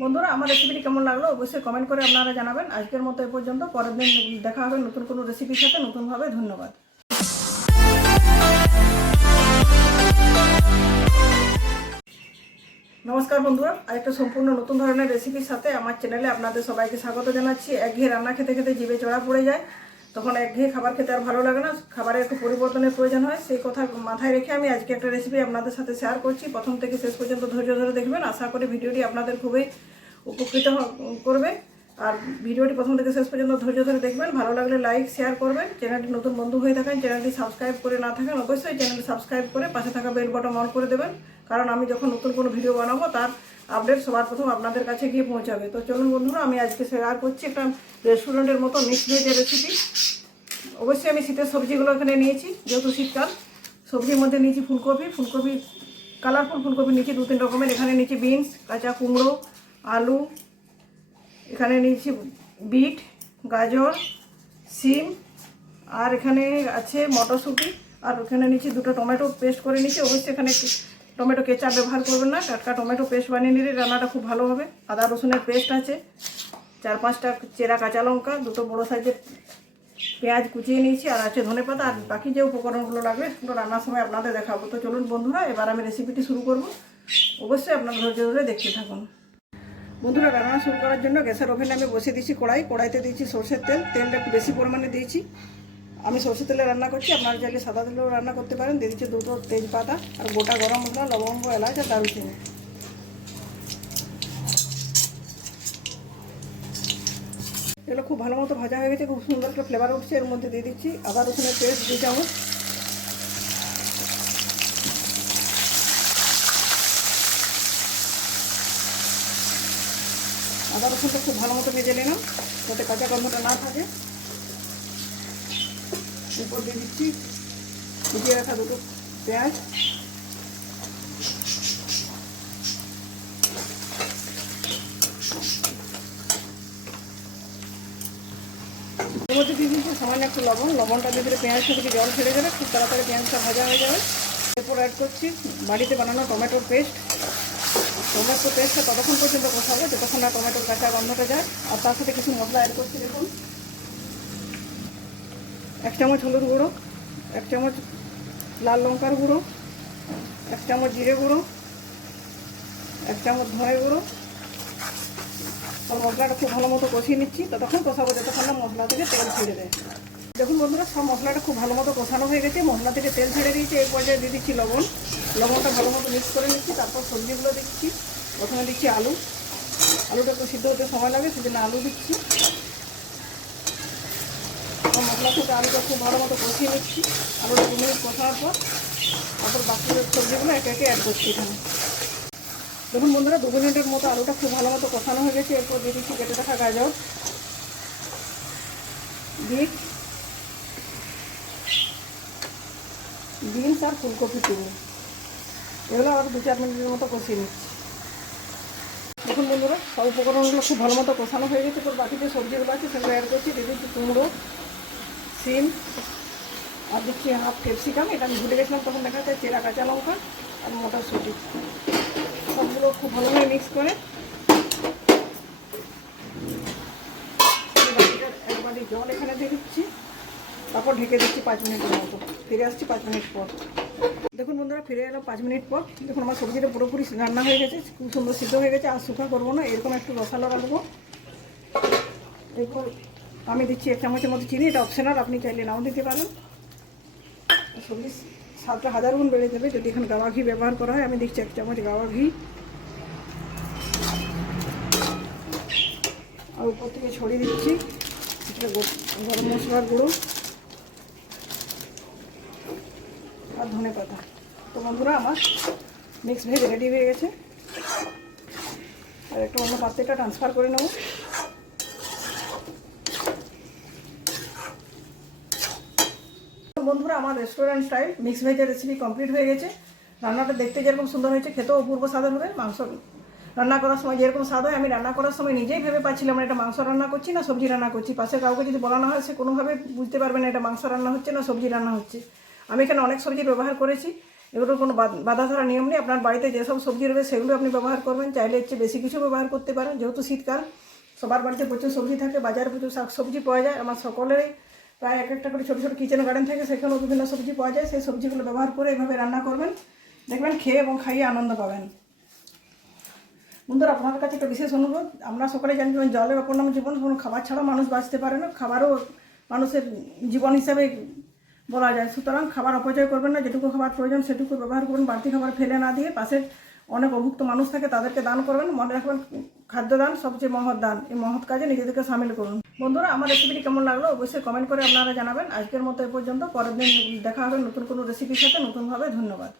বন্ধুরা, আমার রেসিপিটি কেমন লাগলো অবশ্যই কমেন্ট করে আপনারা জানাবেন। আজকের মতো এ পর্যন্ত, পরের দিন দেখা হবে নতুন কোনো রেসিপির সাথে নতুনভাবে। ধন্যবাদ। নমস্কার বন্ধুরা, আরেকটা সম্পূর্ণ নতুন ধরনের রেসিপির সাথে আমার চ্যানেলে আপনাদের সবাইকে স্বাগত জানাচ্ছি। একঘেয়ে রান্না খেতে খেতে জিভে চড়া পড়ে যায়, তখন একঘেয়ে খাবার খেতে আর ভালো লাগে না, খাবারের একটু পরিবর্তনের প্রয়োজন হয়। সেই কথা মাথায় রেখে আমি আজকে একটা রেসিপি আপনাদের সাথে শেয়ার করছি। প্রথম থেকে শেষ পর্যন্ত ধৈর্য ধরে দেখবেন। আশা করি ভিডিওটি আপনাদের খুবই উপকৃত করবে। আর ভিডিওটি প্রথম থেকে শেষ পর্যন্ত ধৈর্য ধরে দেখবেন। ভালো লাগলে লাইক শেয়ার করবেন। চ্যানেলটি নতুন বন্ধু হয়ে থাকেন, চ্যানেলটি সাবস্ক্রাইব করে না থাকেন অবশ্যই চ্যানেলটি সাবস্ক্রাইব করে পাশে থাকা বেল বাটন অন করে দেবেন, কারণ আমি যখন নতুন কোনো ভিডিও বানাবো তার আপডেট সবার প্রথম আপনাদের কাছে গিয়ে পৌঁছাবে। তো চলুন বন্ধুরা, আমি আজকে শেয়ার করছি একটা রেস্টুরেন্টের মতো মিক্স ভেজের রেসিপি। অবশ্যই আমি শীতের সবজিগুলো এখানে নিয়েছি, যেহেতু শীতকাল। সবজির মধ্যে নিয়েছি ফুলকপি কালারফুল ফুলকপি নিয়েছি 2-3 রকমের। এখানে নিয়েছি বিনস, কাঁচা কুমড়ো, আলু, এখানে নিয়েছি বিট, গাজর, সিম, আর এখানে আছে মটরশুঁটি, আর এখানে নিয়েছি 2টো টমেটো পেস্ট করে নিয়েছি। অবশ্যই এখানে টমেটো কেচাপ ব্যবহার করবেন না, টাটকা টমেটো পেস্ট বানিয়ে নিলে রান্নাটা খুব ভালো হবে। আদা রসুনের পেস্ট আছে, 4-5টা চেরা কাঁচা লঙ্কা, 2টো বড়ো সাইজের পেঁয়াজ কুচিয়ে নিয়েছি, আর আছে ধনেপাতা। আর বাকি যে উপকরণগুলো লাগবে সেগুলো রান্নার সময় আপনাদের দেখাবো। তো চলুন বন্ধুরা, এবার আমি রেসিপিটি শুরু করব। অবশ্যই আপনার ধৈর্য ধরে দেখতে থাকুন। বন্ধুরা, রান্না শুরু করার জন্য গ্যাসের ওভেনে আমি বসিয়ে দিয়েছি কড়াইতে দিয়েছি সরষের তেলটা একটু বেশি পরিমাণে দিয়েছি। আমি সরষের তেলে রান্না করছি, আপনারা চাইলে সাদা তেলেও রান্না করতে পারেন। দিয়ে দিচ্ছি 2টো তেজপাতা আর গোটা গরম মশলা, লবঙ্গ, এলাচ আর দারুচিনি। এগুলো খুব ভালো মতো ভাজা হয়ে গেছে, খুব সুন্দর একটা ফ্লেভার উঠছে। এর মধ্যে দিয়ে দিচ্ছি আদা রসুনের পেস্ট 2 চামচ। আদা রসুনটা খুব ভালো মতো ভেজে নিলাম, যাতে কাঁচা গন্ধটা না থাকে। এরপর দিয়ে দিচ্ছি কুচিয়ে রাখা 2টো পেঁয়াজ। এর মধ্যে দিয়ে দিচ্ছি সামান্য একটু লবণটা দিয়ে দিলে পেঁয়াজ থেকে জল ছেড়ে যাবে, খুব তাড়াতাড়ি পেঁয়াজটা ভাজা হয়ে যাবে। এরপর অ্যাড করছি বাড়িতে বানানো টমেটোর পেস্টটা ততক্ষণ পর্যন্ত কষাবো যতক্ষণ না টমেটোর কাঁচা গন্ধটা যায়। আর তার সাথে কিছু মশলা অ্যাড করছি। দেখুন, 1 চামচ হলুদ গুঁড়ো, 1 চামচ লাল লঙ্কার গুঁড়ো, 1 চামচ জিরে গুঁড়ো, 1 চামচ ধনে গুঁড়ো। আর মশলাটা খুব ভালো মতো কষিয়ে নিচ্ছি, ততক্ষণ কষাবো যতক্ষণ না মশলা থেকে তেল ছেড়ে দেয়। দেখুন বন্ধুরা, সব মশলাটা খুব ভালো মতো কষানো হয়ে গেছে, মশলা থেকে তেল ছেড়ে দিয়েছি। এই পর্যায়ে দিয়ে দিচ্ছি লবণটা ভালো মতো মিক্স করে নিচ্ছি। তারপর সবজিগুলো দিচ্ছি। প্রথমে দিচ্ছি আলুটা একটু সিদ্ধ হতে সময় লাগে, সেজন্য আলু দিচ্ছি। মশলা থেকে আলুটা খুব ভালো মতো কষিয়ে নিচ্ছি। আলুটা 2 মিনিট কষানোর পর তারপর বাকি সবজিগুলো একে একে অ্যাড করছি এখানে। দেখুন বন্ধুরা, 2 মিনিটের মতো আলুটা খুব ভালো মতো কষানো হয়ে গেছে। এরপর দিয়ে দিচ্ছি কেটে রাখা গাজর, বিনস আর ফুলকপি তুলে এগুলো আবার 2-4 মিনিটের মতো কষিয়ে নিচ্ছি। দেখুন বন্ধুরা, সব উপকরণগুলো খুব ভালো মতো কষানো হয়ে গেছে। এরপর বাকি যে সবজিগুলো আছে সেগুলো অ্যাড করছি। দিয়ে দিচ্ছি কুমড়ো, সিম, আর দিচ্ছি হাফ ক্যাপসিকাম, এটা আমি ভুলে গেছিলাম তখন দেখা যাচ্ছে, চেরা কাঁচা লঙ্কা আর মটরশুঁটি। সবগুলো খুব ভালোভাবে মিক্স করে এক বাটি জল এখানে দিয়ে দিচ্ছি। তারপর ঢেকে দিচ্ছি 5 মিনিটের মতো। ফিরে আসছি 5 মিনিট পর। দেখুন বন্ধুরা, ফিরে এলাম 5 মিনিট পর। দেখুন আমার সবজিটা পুরোপুরি রান্না হয়ে গেছে, খুব সুন্দর সিদ্ধ হয়ে গেছে। আর শুকা করবো না, এরকম একটু রসালো রাখবো। এরপর আমি দিচ্ছি 1 চামচের মতো চিনি, এটা অপশনাল, আপনি চাইলে নাও দিতে পারেন। সবজির স্বাদটা 1000 গুণ বেড়ে যাবে যদি এখানে গাওয়া ঘি ব্যবহার করা হয়। আমি দিচ্ছি 1 চামচ গাওয়া ঘি, আর উপর থেকে ছড়িয়ে দিচ্ছি গরম মশলার গুঁড়ো আর ধনেপাতা। তো বন্ধুরা, আমার মিক্স ভেজ রেডি হয়ে গেছে। আর একটু অন্য পাত্রটা ট্রান্সফার করে নেব। বন্ধুরা, আমার রেস্টুরেন্ট স্টাইল মিক্স ভেজের রেসিপি কমপ্লিট হয়ে গেছে। রান্নাটা দেখতে যেরকম সুন্দর হয়েছে, খেতেও অপূর্ব স্বাদের হবে। মাংস রান্না করার সময় যেরকম স্বাদ হয়, আমি রান্না করার সময় নিজেই ভেবে পাচ্ছিলাম এটা মাংস রান্না করছি না সবজি রান্না করছি। পাশে কাউকে যদি বলানো হয়, সে কোনোভাবে বুঝতে পারবে না এটা মাংস রান্না হচ্ছে না সবজি রান্না হচ্ছে। আমি এখানে অনেক সবজি ব্যবহার করেছি। এগুলোর কোনো বাধা ধরা নিয়ম নেই। আপনার বাড়িতে যেসব সবজি রয়েছে সেগুলো আপনি ব্যবহার করবেন, চাইলে হচ্ছে বেশি কিছু ব্যবহার করতে পারেন। যেহেতু শীতকাল, সবার বাড়িতে প্রচুর সবজি থাকে, বাজারে প্রচুর শাক সবজি পাওয়া যায়। আমার সকলেরই প্রায় এক একটা করে ছোটো ছোটো কিচেন গার্ডেন থাকে, সেখানেও বিভিন্ন সবজি পাওয়া যায়। সেই সবজিগুলো ব্যবহার করে এভাবে রান্না করবেন, দেখবেন খেয়ে এবং খাইয়ে আনন্দ পাবেন। বন্ধুরা, আপনার কাছে একটা বিশেষ অনুরোধ, আমরা সকলে জানি জলের অপর নাম জীবন, কোনো খাবার ছাড়াও মানুষ বাঁচতে পারে না, খাবারও মানুষের জীবন হিসাবে বলা যায়। সুতরাং খাবার অপচয় করবেন না, যেটুকু খাবার প্রয়োজন সেটুকু ব্যবহার করুন। বাড়তি খাবার ফেলে না দিয়ে পাশে অনেক অভুক্ত মানুষ থাকে, তাদেরকে দান করবেন। মনে রাখবেন, খাদ্যদান সবচেয়ে মহৎ দান। এই মহৎ কাজে নিজেদেরকে সামিল করুন। বন্ধুরা, আমার রেসিপিটি কেমন লাগলো অবশ্যই কমেন্ট করে আপনারা জানাবেন। আজকের মতো এ পর্যন্ত, পরের দিন দেখা হবে নতুন কোনো রেসিপির সাথে নতুনভাবে। ধন্যবাদ।